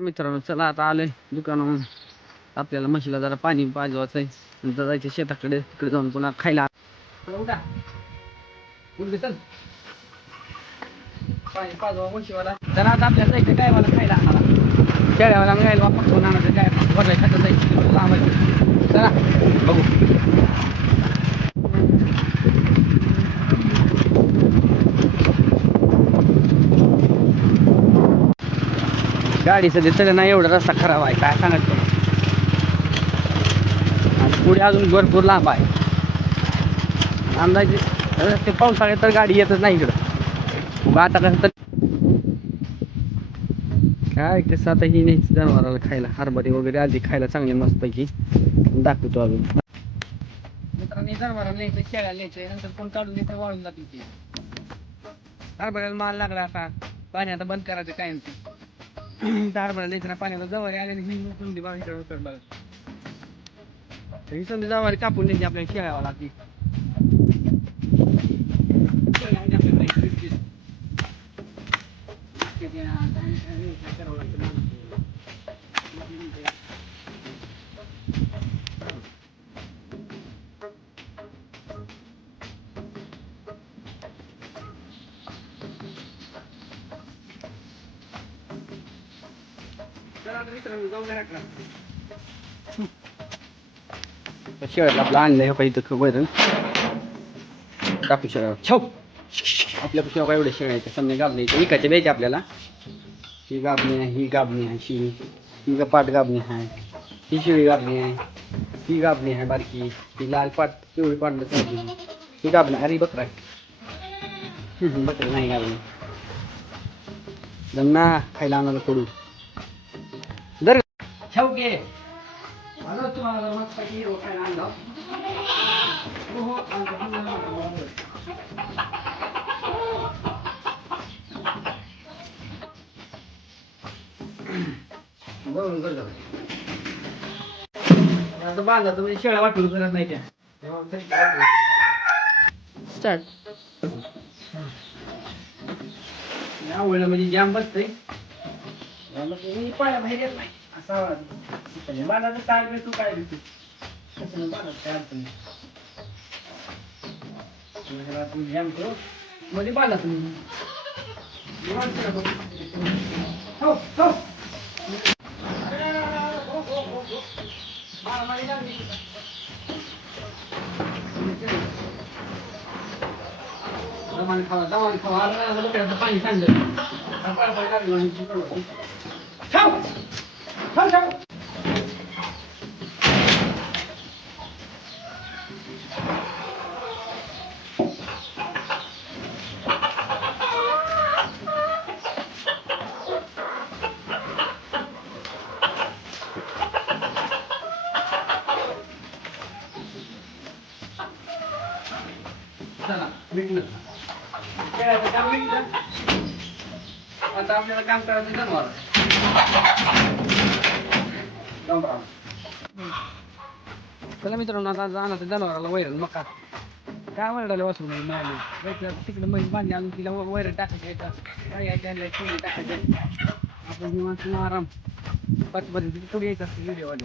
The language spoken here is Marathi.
मित्रांनो चला आता आलोय दुकानावरून. आपल्याला म्हशीला जरा पाणी पाजवायचं आहे. नंतर जायचं शेताकडे, तिकडे जाऊन पुन्हा खायला. उठा उठ चल, पाणी पाजवा म्हशीवाला. चला आता आपल्याला जायचं काय मला खायला आणायला. शेळ्यावाला मिळायला वापस कोण आणायचं काय वरला खातं जायचं लांब आहे. चला बघू. गाडी सध्या चढ नाही, एवढा रस्ता खराब आहे काय सांगायचं. पुढे अजून भरपूर लांब आहे. अंदाजे ते पावसाळ्यात तर गाडी येतच नाही इकडं. आता कसं तर काय कसं आता ही नाही जनावराला खायला हरभरे वगैरे आधी खायला चांगले मस्तपैकी दाखवतो अजून. मित्रांनी जनावराला न्यायचं, शेळ्याला न्यायचं, नंतर कोण काढून नेतं वाळून जाते ती. हरभऱ्याला माल लागला आता, पाणी आता बंद करायचं काय नाही. हरभऱ्याला द्यायचं ना पाण्याला, जवारी आलेली घेऊन समधी बघा इकडे उतर बघा. ही समधी जवारी कापून द्यायची आपल्याला शेळ्याला लागते. शेळ्याला आपलं आणलंय हो काही इथं वैरण टाकू शेळ्या छाव. आपल्या शेळ्या काय एवढ्या शेळ्या आहेत समजा गाबणी विकायच्या द्यायचे आपल्याला. ही गाबणी आहे, ही गाबणी आहे, ही पाट गाबणी आहे, ही शिळी गाबणी आहे, ही गाबणी आहे बारकी, ही लाल पाट पिवळी पाट ही गाबणी. अरे बकरा बकरी नाही गाबणी. जमना खायला आणायला पडू दर छाव के तुम्हाला मस्त हिरो खायला आणला. आता बांधायचं म्हणजे शेळ्या वाटून करत नाही त्या. स्टार्ट आवडलं म्हणजे जाम बसतंय. पाया बाहेर येत नाही असा बांधायचं काय बी तू काय देतो बांधत काय अडचण नाही. जाम करू मध्ये बांधा तुम्ही. हो हो दमान खावा पाणी सांडलं. आता आपल्याला काम करायचं जनावर. चला मित्रांनो आता जाणार जनावराला वैरण मका काय वरडाले वाचून नाही तिकडे म्हैस बांधली आणून तिला वैरण टाकायचं टाकायचं. आपण आराम 5 पर्यंत पुढे यायचं असतं व्हिडिओ वाले.